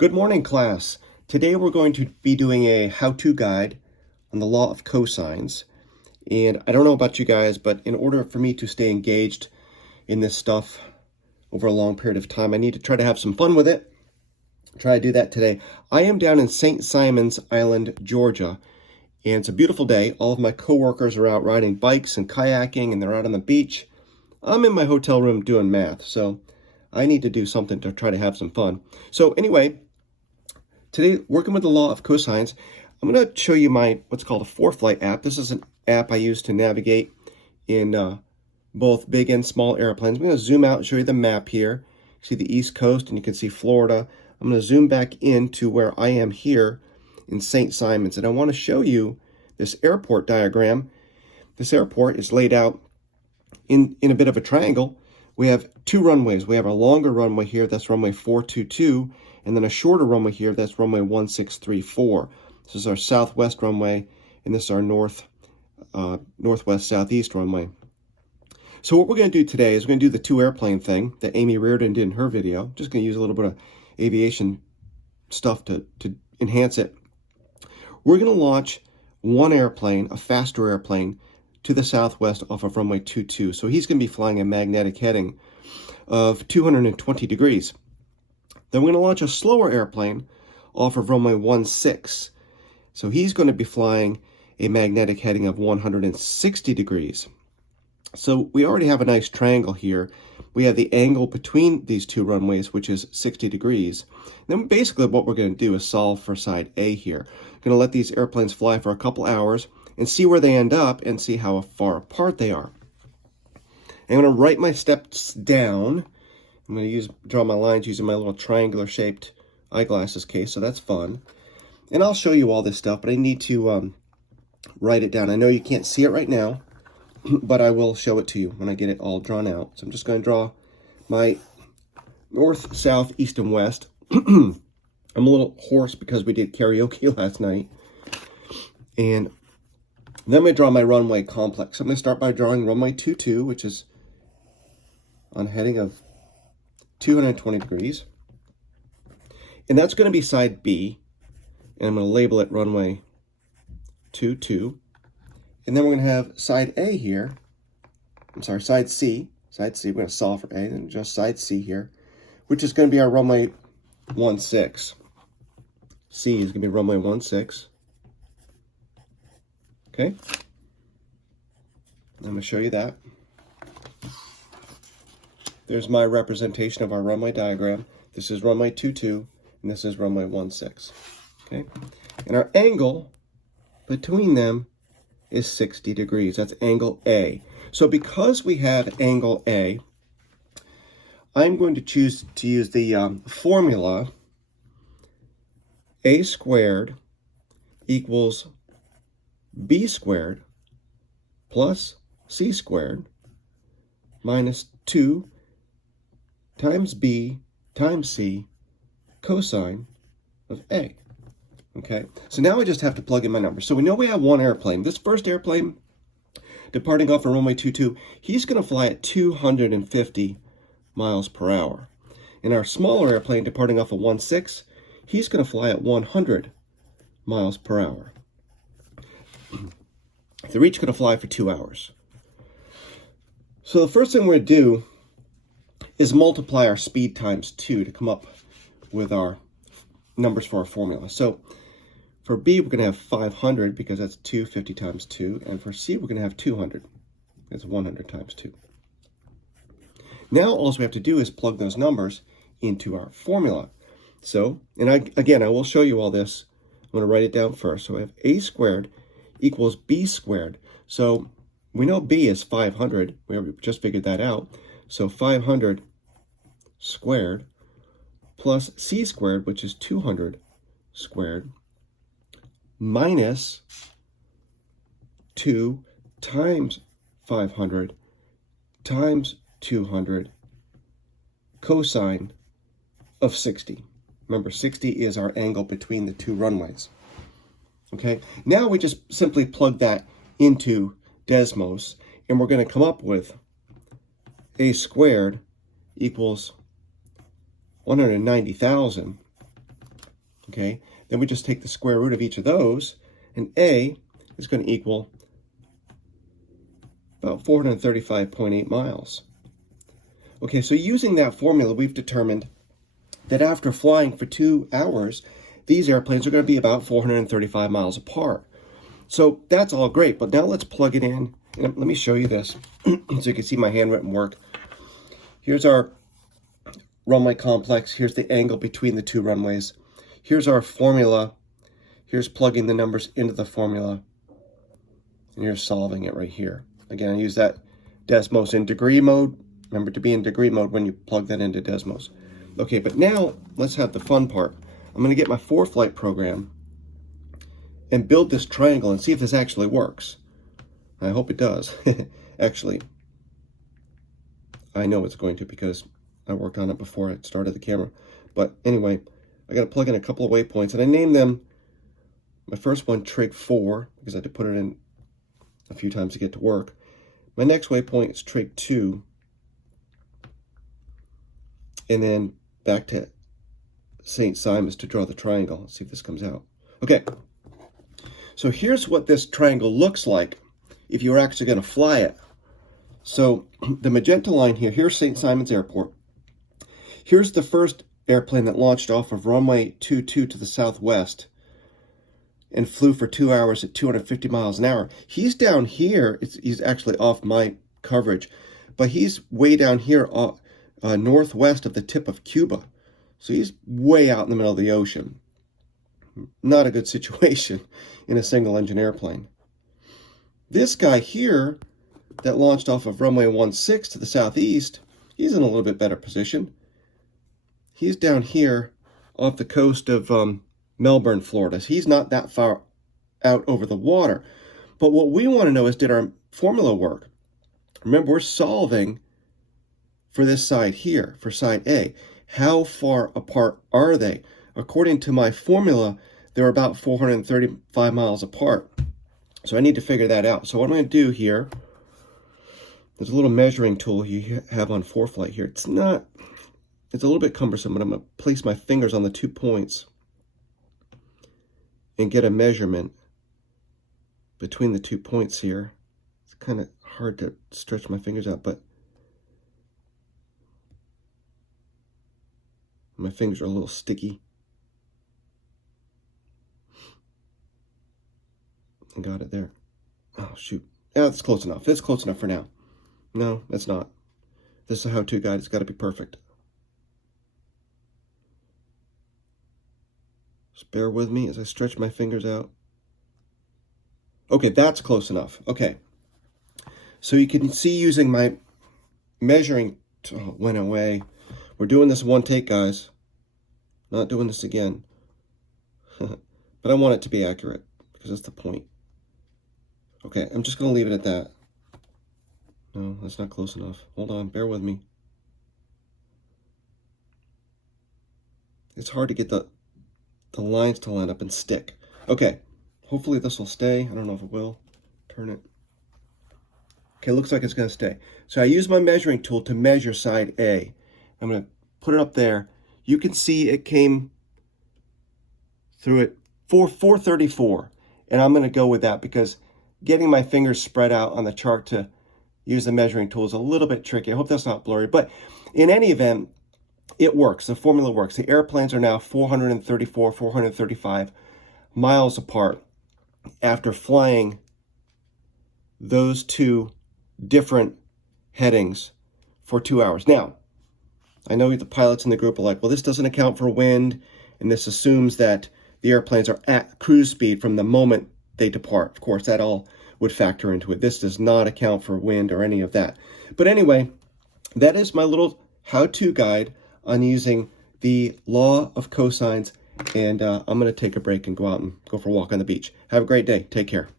Good morning, class. Today we're going to be doing a how-to guide on the law of cosines. And I don't know about you guys, but in order for me to stay engaged in this stuff over a long period of time, I need to try to have some fun with it. Try to do that today. I am down in St. Simon's Island, Georgia, and it's a beautiful day. All of my coworkers are out riding bikes and kayaking, and they're out on the beach. I'm in my hotel room doing math, so I need to do something to try to have some fun. So anyway, today, working with the law of cosines, I'm going to show you my what's called a ForeFlight app. This is an app I use to navigate in both big and small airplanes. I'm going to zoom out and show you the map here. See the East Coast, and you can see Florida. I'm going to zoom back into where I am here in St. Simon's, and I want to show you this airport diagram. This airport is laid out in a bit of a triangle. We have two runways. We have a longer runway here, that's runway 422, and then a shorter runway here, that's runway 1634. This is our southwest runway, and this is our northwest southeast runway. So what we're going to do today is we're going to do the two airplane thing that Amy Reardon did in her video. Just going to use a little bit of aviation stuff to enhance it. We're going to launch one airplane, a faster airplane, to the southwest off of runway 22. So he's going to be flying a magnetic heading of 220 degrees. Then we're going to launch a slower airplane off of runway 16. So he's going to be flying a magnetic heading of 160 degrees. So we already have a nice triangle here. We have the angle between these two runways, which is 60 degrees. Then basically what we're going to do is solve for side A here. We're going to let these airplanes fly for a couple hours and see where they end up and see how far apart they are. I'm going to write my steps down. I'm going to draw my lines using my little triangular shaped eyeglasses case, so that's fun. And I'll show you all this stuff, but I need to write it down. I know you can't see it right now, but I will show it to you when I get it all drawn out. So I'm just going to draw my north, south, east, and west. I'm a little hoarse because we did karaoke last night. And then I'm going to draw my runway complex. I'm going to start by drawing runway 22, which is on a heading of 220 degrees. And that's going to be side B. And I'm going to label it runway 22. And then we're going to have side A here. I'm sorry, side C. Side C, we're going to solve for A, and just side C here, which is going to be our runway 16. C is going to be runway 16. Okay? I'm going to show you that. There's my representation of our runway diagram. This is runway 22, and this is runway 16. Okay? And our angle between them is 60 degrees. That's angle A. So because we have angle A, I'm going to choose to use the formula A squared equals B squared plus C squared minus 2 times B times C cosine of A. Okay, so now I just have to plug in my numbers. So we know we have one airplane. This first airplane, departing off of runway 22, he's going to fly at 250 miles per hour. And our smaller airplane, departing off of 16, he's going to fly at 100 miles per hour. They're each going to fly for 2 hours. So the first thing we're going to do is multiply our speed times 2 to come up with our numbers for our formula. So for B, we're going to have 500 because that's 250 times 2. And for C, we're going to have 200. That's 100 times 2. Now all we have to do is plug those numbers into our formula. So, and I will show you all this. I'm going to write it down first. So I have A squared equals B squared. So we know B is 500. We just figured that out. So 500 squared plus C squared, which is 200 squared, minus 2 times 500 times 200 cosine of 60. Remember, 60 is our angle between the two runways. Okay, now we just simply plug that into Desmos, and we're going to come up with A squared equals 190,000 okay? Then we just take the square root of each of those, and A is going to equal about 435.8 miles. Okay, so using that formula, we've determined that after flying for 2 hours, these airplanes are going to be about 435 miles apart. So that's all great, but now let's plug it in. And let me show you this so you can see my handwritten work. Here's our runway complex. Here's the angle between the two runways. Here's our formula. Here's plugging the numbers into the formula. And you're solving it right here. Again, I use that Desmos in degree mode. Remember to be in degree mode when you plug that into Desmos. Okay, but now let's have the fun part. I'm going to get my ForeFlight program and build this triangle and see if this actually works. I hope it does. Actually, I know it's going to because I worked on it before I started the camera. But anyway, I got to plug in a couple of waypoints, and I named them, my first one, Trig 4, because I had to put it in a few times to get to work. My next waypoint is Trig 2, and then back to St. Simon's to draw the triangle. Let's see if this comes out. Okay, so here's what this triangle looks like if you were actually going to fly it. So the magenta line here, here's St. Simon's Airport. Here's the first airplane that launched off of runway 22 to the southwest and flew for 2 hours at 250 miles an hour. He's down here. He's actually off my coverage, but he's way down here northwest of the tip of Cuba. So he's way out in the middle of the ocean. Not a good situation in a single engine airplane. This guy here that launched off of runway 16 to the southeast, he's in a little bit better position. He's down here off the coast of Melbourne, Florida. So he's not that far out over the water. But what we want to know is, did our formula work? Remember, we're solving for this side here, for side A. How far apart are they? According to my formula, they're about 435 miles apart. So I need to figure that out. So what I'm going to do here, there's a little measuring tool you have on ForeFlight here. It's a little bit cumbersome, but I'm going to place my fingers on the 2 points and get a measurement between the 2 points here. It's kind of hard to stretch my fingers out, but my fingers are a little sticky. I got it there. Oh, shoot. Yeah, that's close enough. That's close enough for now. No, that's not. This is a how-to guide. It's got to be perfect. Just bear with me as I stretch my fingers out. Okay, that's close enough. Okay. So you can see using my measuring tool, went away. We're doing this one take, guys. Not doing this again. But I want it to be accurate because that's the point. Okay, I'm just going to leave it at that. No, that's not close enough. Hold on, bear with me. It's hard to get the lines to line up and stick. Okay, hopefully this will stay. I don't know if it will. Turn it. Okay, looks like it's going to stay. So I use my measuring tool to measure side A. I'm going to put it up there. You can see it came through at 434. And I'm going to go with that because getting my fingers spread out on the chart to use the measuring tool is a little bit tricky. I hope that's not blurry. But in any event, it works. The formula works. The airplanes are now 434, 435 miles apart after flying those two different headings for 2 hours. Now, I know the pilots in the group are like, well, this doesn't account for wind, and this assumes that the airplanes are at cruise speed from the moment they depart. Of course, that all would factor into it. This does not account for wind or any of that. But anyway, that is my little how-to guide on using the law of cosines, and I'm going to take a break and go out and go for a walk on the beach. Have a great day. Take care.